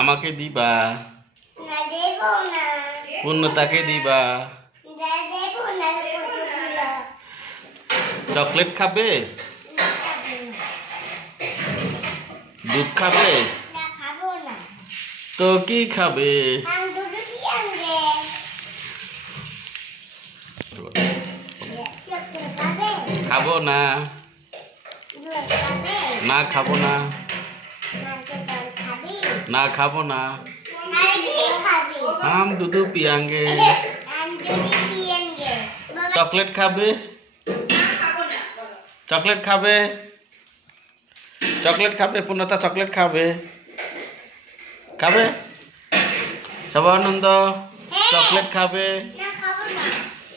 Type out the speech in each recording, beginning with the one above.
আমাকে দিবা, পূর্ণতাকে দিবা। চকলেট খাবে, দুধ খাবে, তো কি খাবে? খাবো না, না খাবো না, ना खाबो ना, हम दूध पियेंगे। चॉकलेट खाबे, चॉकलेट खाबे, चॉकलेट खाबे, पूर्णता चॉकलेट खाबे, खाबे शबानंद चॉकलेट खाबे,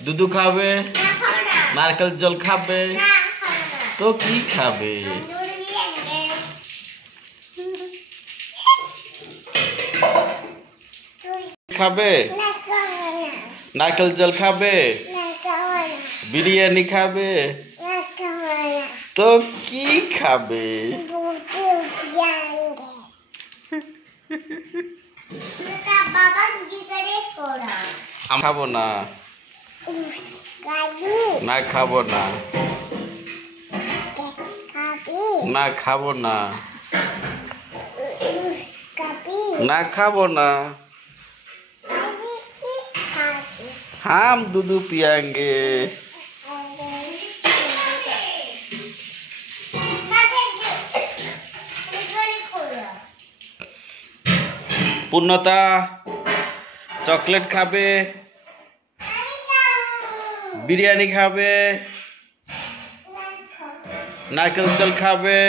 दूध खाबे, नारकेल जल खाबे, तो की खाबे? खाबे, नारकेल जल खाबे, बिरियानी खाबे, तो की खाबे? हम खाबो ना, ना खाबो ना, ना खाबो ना, ना खाबो ना, हम दूध पियेंगे। पूर्णता चॉकलेट खाबे, बिरियानी खाबे, नारकेल जल खाबे,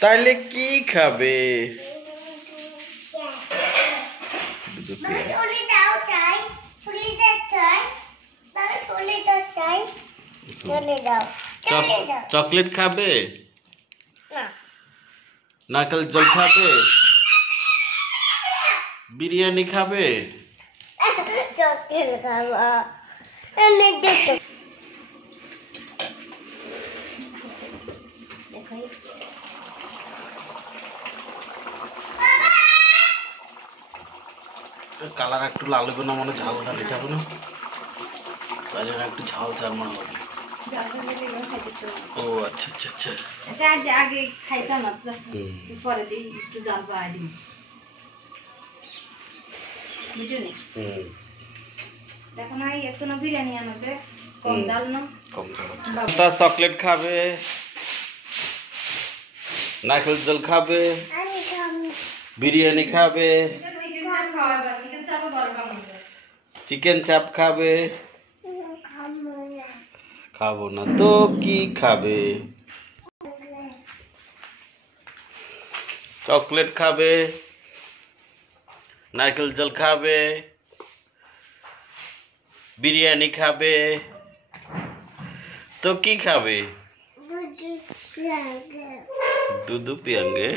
ताइले की खाबे? चॉकलेट खाबे, नारकेल जल खाबे, बिरियानी खाबे, चॉकलेट खाबा, কালার একটু লাল হবে না, মানে ঝাল ঝাল এটা হবে না, তাহলে একটু ঝাল ঝাল মনে হবে। ও আচ্ছা আচ্ছা আচ্ছা, আচ্ছা আগে খাইছাম না, পরে দিই একটু জাল বাড়াই দিই, বুঝুনি? দেখো না এত না বিরিয়ানি আনছে, কম জাল না, কম জাল। তা চকলেট খাবে, নারকেল জল খাবে, বিরিয়ানি খাবে, চিকেন চাপ খাবে, খাবো না, তো কি খাবে? চকলেট খাবে, নারকেল জল খাবে, বিরিয়ানি খাবে, तो की खाबे? दूध पियेंगे।